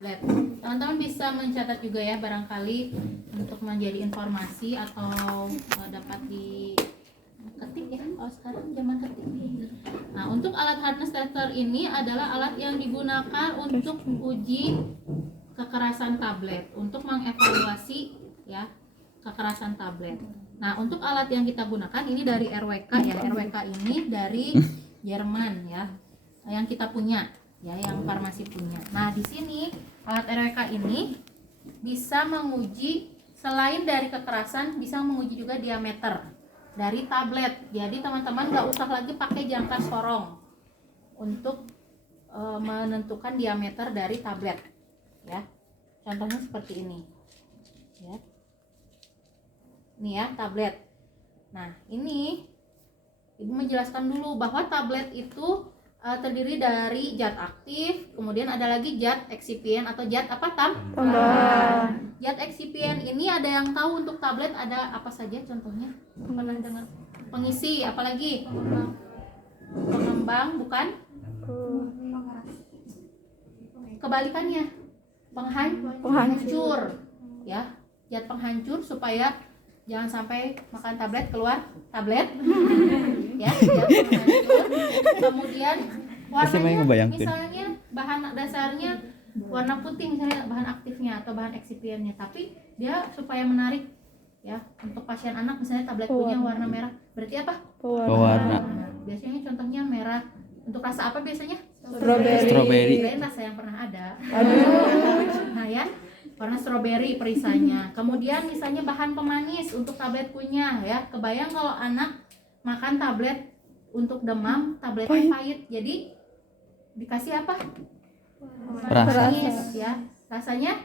tablet. Teman-teman bisa mencatat juga ya, barangkali untuk menjadi informasi atau dapat diketik ya. Oh, sekarang zaman ketik. Nah, untuk alat hardness tester ini adalah alat yang digunakan untuk uji kekerasan tablet, untuk mengevaluasi ya kekerasan tablet. Nah, untuk alat yang kita gunakan ini dari RWK ya. RWK ini dari Jerman ya, yang kita punya ya, yang farmasi punya. Nah, di sini alat RWK ini bisa menguji selain dari kekerasan, bisa menguji juga diameter dari tablet. Jadi teman-teman nggak usah lagi pakai jangka sorong untuk menentukan diameter dari tablet ya. Contohnya seperti ini ya. Ini ya tablet. Nah, ini Ibu menjelaskan dulu bahwa tablet itu terdiri dari zat aktif, kemudian ada lagi zat eksipien atau zat apa Tambah. Zat eksipien ini ada yang tahu untuk tablet ada apa saja contohnya? Pernah dengar? Pengisi, apalagi? Pengembang, bukan? Kebalikannya, penghancur ya, zat penghancur supaya jangan sampai makan tablet keluar tablet ya, zat penghancur. Kemudian warnanya misalnya bahan dasarnya warna putih misalnya bahan aktifnya atau bahan eksipiennya, tapi dia supaya menarik ya, untuk pasien anak misalnya tablet punya warna merah, berarti apa? Pewarna. Nah, biasanya contohnya merah. Untuk rasa apa biasanya? Strawberry. Kirain rasa yang pernah ada. Nah ya, warna strawberry perisanya. Kemudian misalnya bahan pemanis untuk tablet kunyah ya. Kebayang kalau anak makan tablet untuk demam, tabletnya pahit. Jadi dikasih apa? Manis ya. Rasanya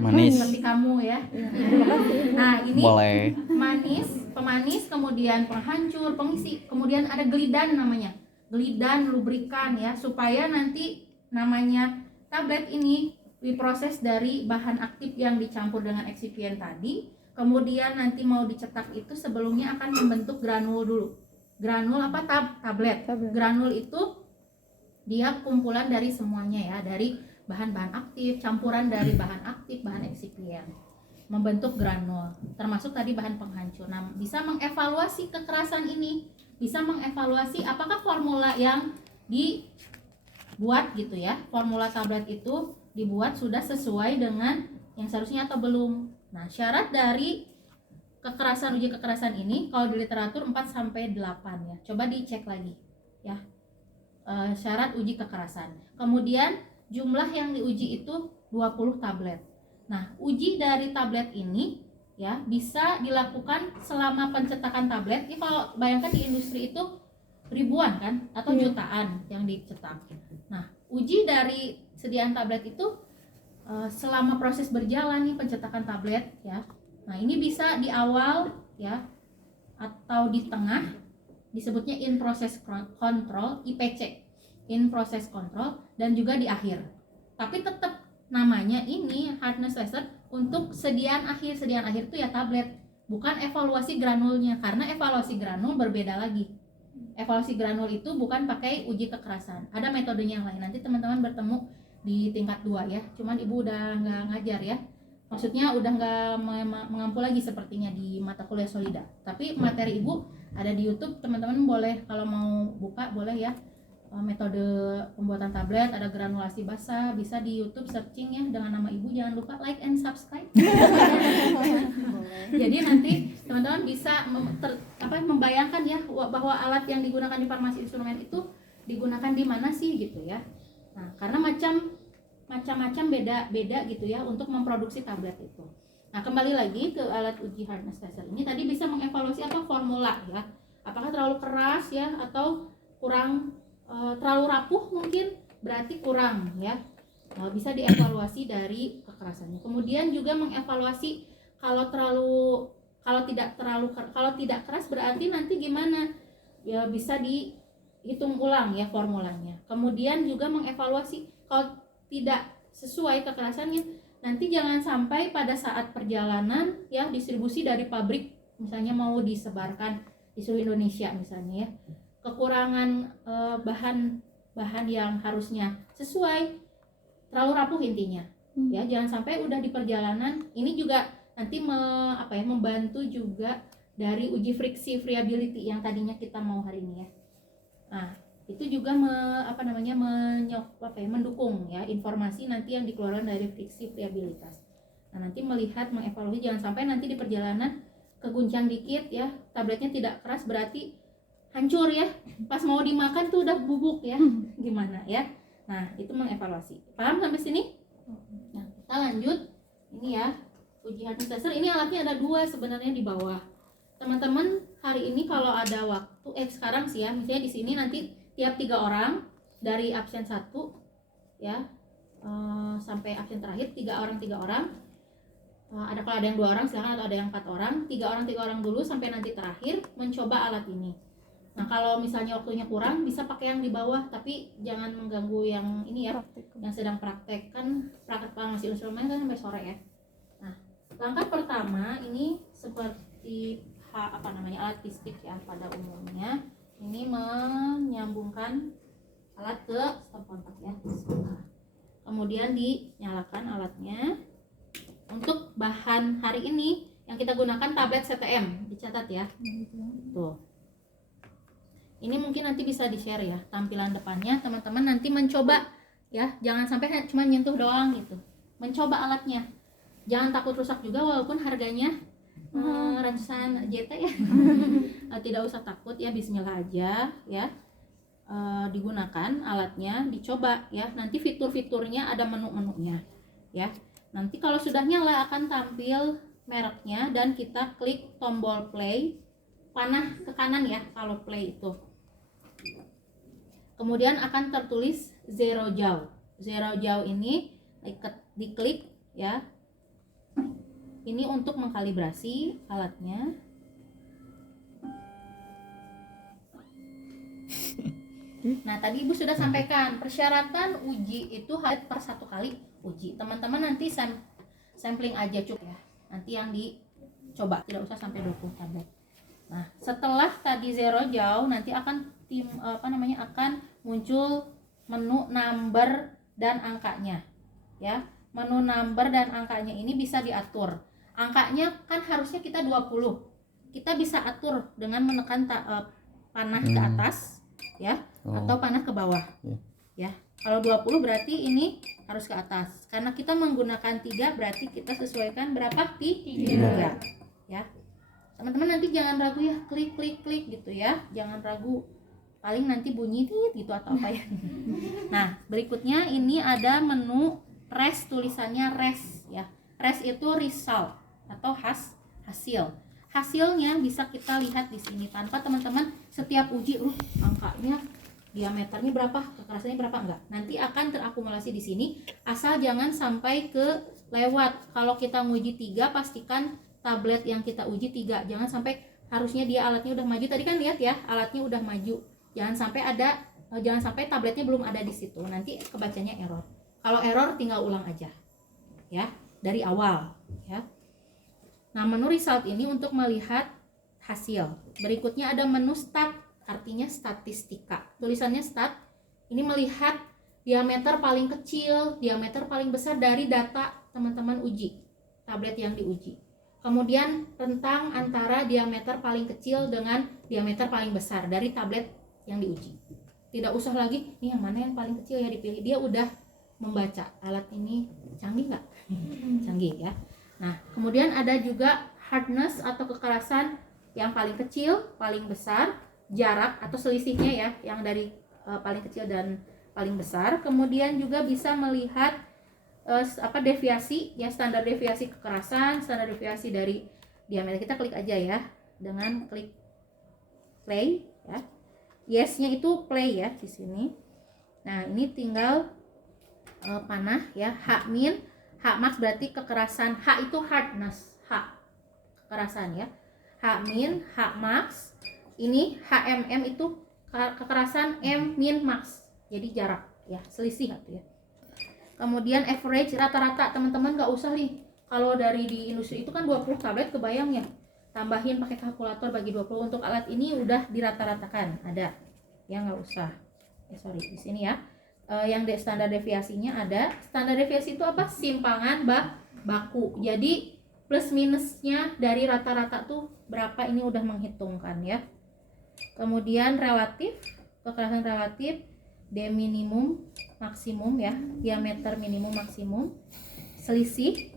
Manis. seperti kamu ya. Nah, ini Boleh. pemanis, kemudian penghancur, pengisi, kemudian ada glidan namanya. Glidan, lubrikan ya, supaya nanti namanya tablet ini diproses dari bahan aktif yang dicampur dengan eksipien tadi, kemudian nanti mau dicetak itu sebelumnya akan membentuk granul dulu. Granul apa? Tablet. Granul itu dia kumpulan dari semuanya ya, dari bahan-bahan aktif, campuran dari bahan aktif, bahan eksipien, membentuk granul, termasuk tadi bahan penghancur. Nah, bisa mengevaluasi kekerasan ini, bisa mengevaluasi apakah formula yang dibuat gitu ya, formula tablet itu dibuat sudah sesuai dengan yang seharusnya atau belum. Nah, syarat dari uji kekerasan ini kalau di literatur 4-8 ya. Coba dicek lagi ya. Syarat uji kekerasan. Kemudian jumlah yang diuji itu 20 tablet. Nah, uji dari tablet ini ya bisa dilakukan selama pencetakan tablet. Ini kalau bayangkan di industri itu ribuan kan atau jutaan yang dicetak. Nah, uji dari sediaan tablet itu selama proses berjalan nih pencetakan tablet ya. Nah, ini bisa di awal ya atau di tengah, disebutnya in process control, IPC, in process control, dan juga di akhir. Tapi tetap namanya ini hardness tester untuk sediaan akhir itu ya tablet, bukan evaluasi granulnya, karena evaluasi granul berbeda lagi. Evaluasi granul itu bukan pakai uji kekerasan, ada metodenya yang lain. Nanti teman-teman bertemu di tingkat 2 ya, cuman ibu udah nggak ngajar ya, maksudnya udah nggak mengampu lagi sepertinya di mata kuliah Solida. Tapi materi ibu ada di YouTube, teman-teman boleh kalau mau buka boleh ya. Metode pembuatan tablet, ada granulasi basah, bisa di YouTube searching ya dengan nama ibu, jangan lupa like and subscribe. Jadi nanti teman-teman bisa membayangkan ya bahwa alat yang digunakan di farmasi instrumen itu digunakan di mana sih gitu ya. Nah, karena macam-macam beda gitu ya untuk memproduksi tablet itu. Nah, kembali lagi ke alat uji hardness tester ini, tadi bisa mengevaluasi apa formula ya, apakah terlalu keras ya atau kurang, terlalu rapuh mungkin berarti kurang ya. Bisa dievaluasi dari kekerasannya. Kemudian juga mengevaluasi kalau tidak keras berarti nanti gimana ya, bisa dihitung ulang ya formulanya. Kemudian juga mengevaluasi kalau tidak sesuai kekerasannya, nanti jangan sampai pada saat perjalanan ya, distribusi dari pabrik misalnya mau disebarkan di seluruh Indonesia misalnya ya, kekurangan bahan yang harusnya sesuai, terlalu rapuh intinya. Ya, jangan sampai udah di perjalanan. Ini juga nanti membantu juga dari uji friksi friability yang tadinya kita mau hari ini ya. Nah, itu juga mendukung ya informasi nanti yang dikeluarkan dari friksi friabilitas. Nah, nanti mengevaluasi jangan sampai nanti di perjalanan keguncang dikit ya, tabletnya tidak keras berarti hancur ya. Pas mau dimakan tuh udah bubuk ya. Gimana ya? Nah, itu mengevaluasi. Paham sampai sini? Nah, kita lanjut. Ini ya, uji hardness tester. Ini alatnya ada 2 sebenarnya di bawah. Teman-teman, hari ini kalau ada waktu sekarang sih ya, misalnya di sini nanti tiap 3 orang dari absen 1 ya, sampai absen terakhir 3 orang. Kalau ada yang 2 orang silakan, atau ada yang 4 orang, 3 orang dulu sampai nanti terakhir mencoba alat ini. Nah, kalau misalnya waktunya kurang bisa pakai yang di bawah, tapi jangan mengganggu yang ini ya, yang sedang praktek masih instrumen kan sampai sore ya. Nah, langkah pertama ini seperti alat pistik ya pada umumnya, ini menyambungkan alat ke stop kontak ya. Kemudian dinyalakan alatnya. Untuk bahan hari ini yang kita gunakan tablet CTM, dicatat ya. Tuh. Ini mungkin nanti bisa di-share ya tampilan depannya, teman-teman nanti mencoba ya, jangan sampai cuma nyentuh doang gitu. Mencoba alatnya. Jangan takut rusak juga walaupun harganya ratusan JT ya. Tidak usah takut ya, bismillah aja ya. Digunakan alatnya, dicoba ya. Nanti fitur-fiturnya ada menu-menunya ya. Nanti kalau sudah nyala akan tampil mereknya dan kita klik tombol play, panah ke kanan ya kalau play itu. Kemudian akan tertulis 0 jauh. 0 jauh ini diklik ya. Ini untuk mengkalibrasi alatnya. Nah, tadi Ibu sudah sampaikan persyaratan uji itu harus per 1 kali uji. Teman-teman nanti sampling aja cukup ya. Nanti yang dicoba tidak usah sampai 20 tablet. Nah, setelah tadi 0 jauh nanti akan akan muncul menu number dan angkanya. Ya. Menu number dan angkanya ini bisa diatur. Angkanya kan harusnya kita 20. Kita bisa atur dengan menekan panah ke atas ya, atau panah ke bawah. Ya. Kalau 20 berarti ini harus ke atas. Karena kita menggunakan 3 berarti kita sesuaikan berapa? 3. Ya. Teman-teman nanti jangan ragu ya, klik gitu ya. Jangan ragu. Paling nanti bunyi gitu atau apa ya. Nah, berikutnya ini ada menu res, tulisannya res ya. Res itu result atau hasil. Hasilnya bisa kita lihat di sini tanpa teman-teman setiap uji angkanya, diameternya berapa, kekerasannya berapa, enggak. Nanti akan terakumulasi di sini, asal jangan sampai ke lewat. Kalau kita nguji 3, pastikan tablet yang kita uji 3. Jangan sampai harusnya dia alatnya udah maju. Tadi kan lihat ya, alatnya udah maju. Jangan sampai tabletnya belum ada di situ. Nanti kebacanya error. Kalau error tinggal ulang aja. Ya, dari awal, ya. Nah, menu result ini untuk melihat hasil. Berikutnya ada menu stat, artinya statistika. Tulisannya stat, ini melihat diameter paling kecil, diameter paling besar dari data teman-teman uji, tablet yang diuji. Kemudian rentang antara diameter paling kecil dengan diameter paling besar dari tablet yang diuji. Tidak usah lagi, nih yang mana yang paling kecil ya dipilih. Dia udah membaca. Alat ini canggih nggak? Canggih ya. Nah, kemudian ada juga hardness atau kekerasan yang paling kecil, paling besar, jarak atau selisihnya ya, yang dari paling kecil dan paling besar. Kemudian juga bisa melihat deviasi ya, standar deviasi kekerasan, standar deviasi dari diameter. Kita klik aja ya dengan klik play ya. Yes-nya itu play ya di sini. Nah, ini tinggal panah ya, H min, H max berarti kekerasan, H itu hardness, H kekerasan ya. H min, H max. Ini HMM itu kekerasan, M min max. Jadi jarak ya, selisih gitu ya. Kemudian average rata-rata, teman-teman nggak usah nih. Kalau dari di industri itu kan 20 tablet kebayang ya. Tambahin pakai kalkulator bagi 20. Untuk alat ini udah dirata-ratakan, ada. Ya nggak usah. Sorry, di sini ya. yang standar deviasinya ada. Standar deviasi itu apa? Simpangan baku. Jadi plus minusnya dari rata-rata tuh berapa, ini udah menghitungkan ya. Kemudian relatif, kekerasan relatif, D minimum maksimum ya, diameter minimum maksimum, selisih,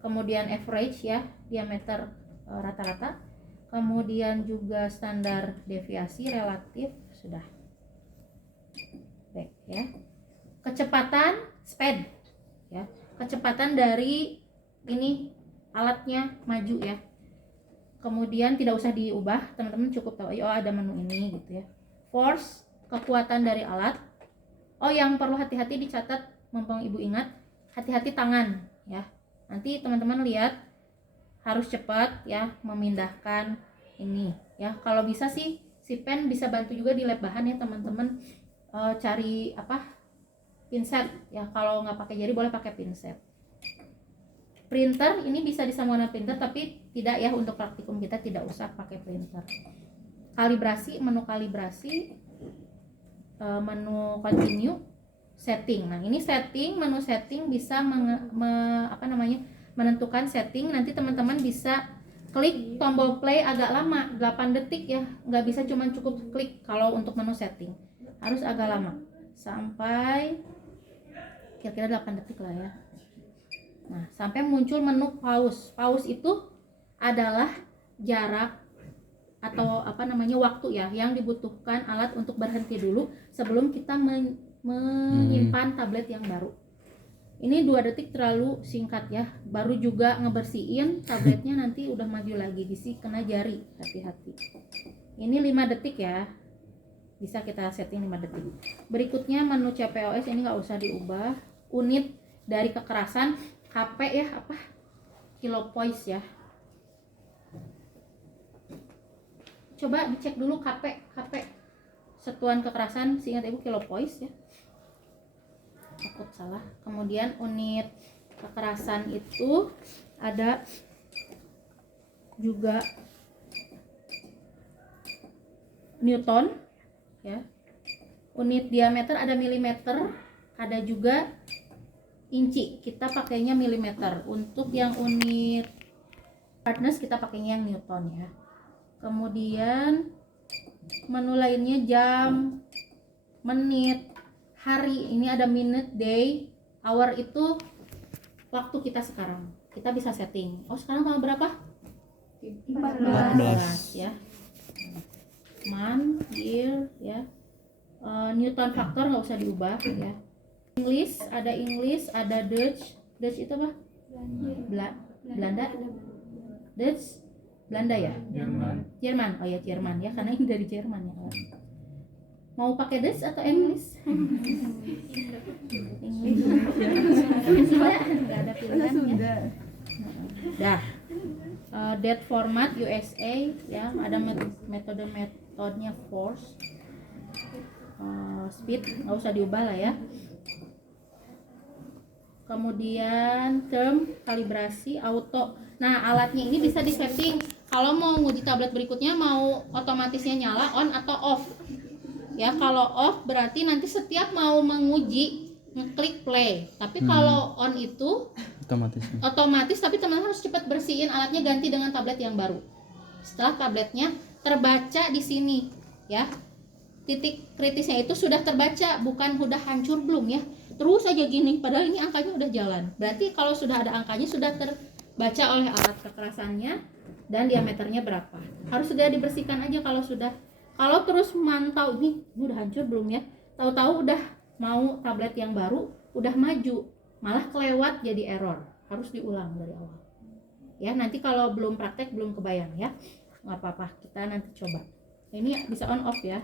kemudian average ya, diameter rata-rata, kemudian juga standar deviasi relatif sudah. Baik ya. Kecepatan speed ya, kecepatan dari ini alatnya maju ya. Kemudian tidak usah diubah, teman-teman cukup tahu oh ada menu ini gitu ya. Force, kekuatan dari alat. Oh yang perlu hati-hati dicatat, mumpung ibu ingat, hati-hati tangan ya. Nanti teman-teman lihat harus cepat ya memindahkan ini ya. Kalau bisa sih si pen bisa bantu juga di lab bahan ya teman-teman, cari apa, pinset ya. Kalau nggak pakai jari boleh pakai pinset. Printer ini bisa disambungkan dengan printer, tapi tidak ya, untuk praktikum kita tidak usah pakai printer. Kalibrasi, menu kalibrasi, menu continue, setting. Nah ini setting, menu setting bisa menentukan setting. Nanti teman-teman bisa klik tombol play agak lama, 8 detik ya, nggak bisa cuma cukup klik. Kalau untuk menu setting harus agak lama, sampai kira-kira 8 detik lah ya. Nah, sampai muncul menu pause. Pause itu adalah jarak atau waktu ya yang dibutuhkan alat untuk berhenti dulu sebelum kita menyimpan tablet yang baru. Ini 2 detik terlalu singkat ya. Baru juga ngebersihin tabletnya nanti udah maju lagi, kena jari, hati-hati. Ini 5 detik ya. Bisa kita setting 5 detik. Berikutnya menu CPOS, ini nggak usah diubah. Unit dari kekerasan, KP ya, apa? Kilopoise ya. Coba dicek dulu KP. Satuan kekerasan, seingat ibu kilopoise ya. Takut salah. Kemudian unit kekerasan itu ada juga Newton ya. Unit diameter ada milimeter, ada juga inci, kita pakainya milimeter. Untuk yang unit hardness kita pakainya yang Newton ya. Kemudian menu lainnya jam, menit, hari. Ini ada minute, day, hour, itu waktu kita sekarang. Kita bisa setting. Oh sekarang tanggal berapa? 14 ya. Month, year ya. Newton factor nggak usah diubah ya. English, ada Dutch itu apa? Belanda. Dutch, Belanda ya? Jerman. Oh ya Jerman ya, karena ini dari Jerman ya. Mau pakai Dutch atau English? English. Nggak ada pilihan ya. Dah. Date format USA ya, ada metodenya force. Speed nggak usah diubah lah ya. Kemudian term, kalibrasi, auto. Nah alatnya ini bisa disetting kalau mau nguji tablet berikutnya, mau otomatisnya nyala, on atau off ya. Kalau off berarti nanti setiap mau menguji ngeklik play, tapi kalau on itu otomatis, tapi teman-teman harus cepat bersihin alatnya, ganti dengan tablet yang baru setelah tabletnya terbaca di sini ya. Titik kritisnya itu sudah terbaca, bukan udah hancur belum ya. Terus aja gini, padahal ini angkanya udah jalan. Berarti kalau sudah ada angkanya, sudah terbaca oleh alat kekerasannya dan diameternya berapa. Harus segera dibersihkan aja kalau sudah. Kalau terus mantau ini udah hancur belum ya, tahu-tahu udah mau tablet yang baru, udah maju, malah kelewat jadi error. Harus diulang dari awal. Ya, nanti kalau belum praktek, belum kebayang ya. Nggak apa-apa, kita nanti coba. Ini bisa on off ya.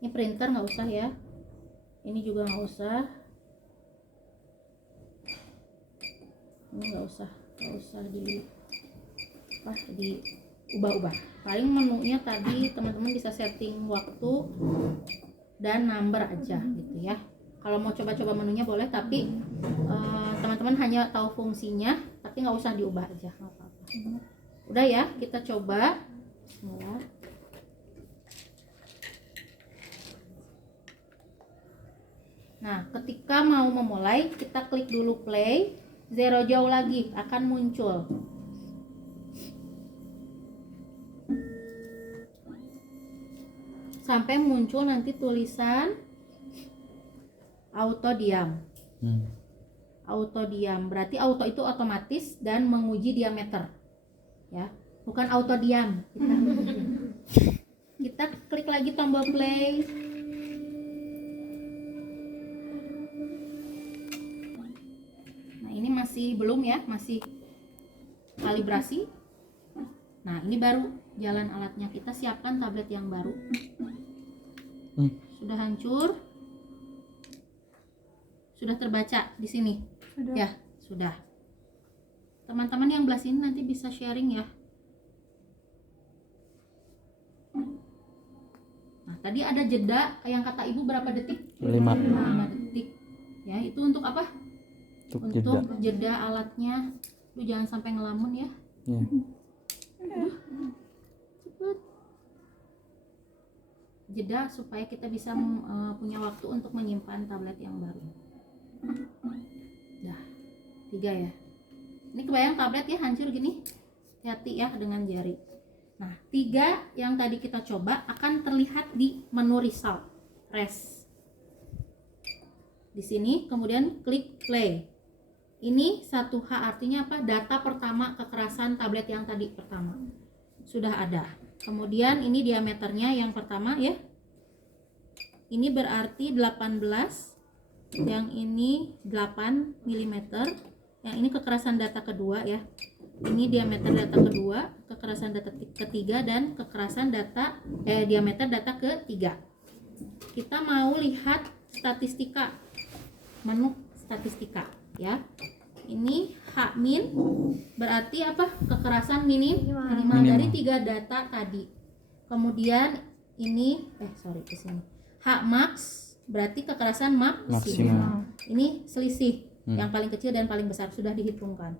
Ini printer nggak usah ya. Ini juga nggak usah. Ini nggak usah diubah-ubah. Paling menunya tadi teman-teman bisa setting waktu dan number aja gitu ya. Kalau mau coba-coba menunya boleh, tapi teman-teman hanya tahu fungsinya, tapi nggak usah diubah aja, nggak apa-apa. Udah ya, kita coba. Bismillah. Nah, ketika mau memulai, kita klik dulu play. Zero jauh lagi akan muncul. Sampai muncul nanti tulisan auto diam. Auto diam berarti auto itu otomatis dan menguji diameter, ya, bukan auto diam. Kita klik lagi tombol play. Nah, ini masih belum ya, masih kalibrasi. Nah, ini baru jalan alatnya. Kita siapkan tablet yang baru. Sudah hancur. Sudah terbaca di sini. Sudah. Ya, sudah. Teman-teman yang belah sini nanti bisa sharing ya. Nah, tadi ada jeda yang kata Ibu berapa detik? 5 detik. Ya, itu untuk apa? Untuk jeda alatnya. Lu jangan sampai ngelamun ya. Ya. Cepet. Jeda supaya kita bisa punya waktu untuk menyimpan tablet yang baru. Dah, 3 ya. Ini kebayang tablet ya hancur gini. Hati-hati ya dengan jari. Nah, 3 yang tadi kita coba akan terlihat di menu result. Res. Di sini kemudian klik play. Ini 1H artinya apa? Data pertama kekerasan tablet yang tadi pertama. Sudah ada. Kemudian ini diameternya yang pertama ya. Ini berarti 18. Yang ini 8 mm. Yang ini kekerasan data kedua ya. Ini diameter data kedua, kekerasan data ketiga, dan kekerasan data diameter data ketiga. Kita mau lihat statistika. Menu statistika ya. Ini H min berarti apa? Kekerasan minimal dari 3 data tadi. Kemudian ini ke sini. H max berarti kekerasan maksimal. Ini selisih yang paling kecil dan paling besar sudah dihitungkan.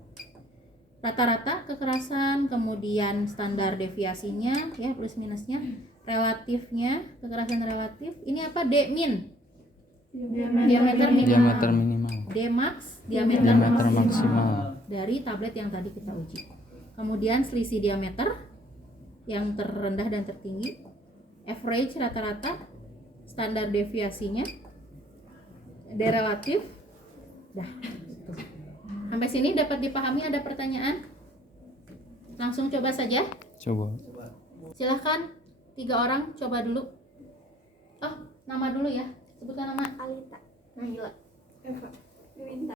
Rata-rata kekerasan, kemudian standar deviasinya ya, plus minusnya, relatifnya, kekerasan relatif. Ini apa? D min. Diameter minimal. D max diameter maksimal dari tablet yang tadi kita uji. Kemudian selisih diameter yang terendah dan tertinggi, average rata-rata, standar deviasinya, derelatif. Dah. Sampai sini dapat dipahami? Ada pertanyaan? Langsung coba saja. Coba. Silahkan 3 orang coba dulu. Oh, nama dulu ya. Sebutkan nama. Alita, Nahila, Eva, Winta.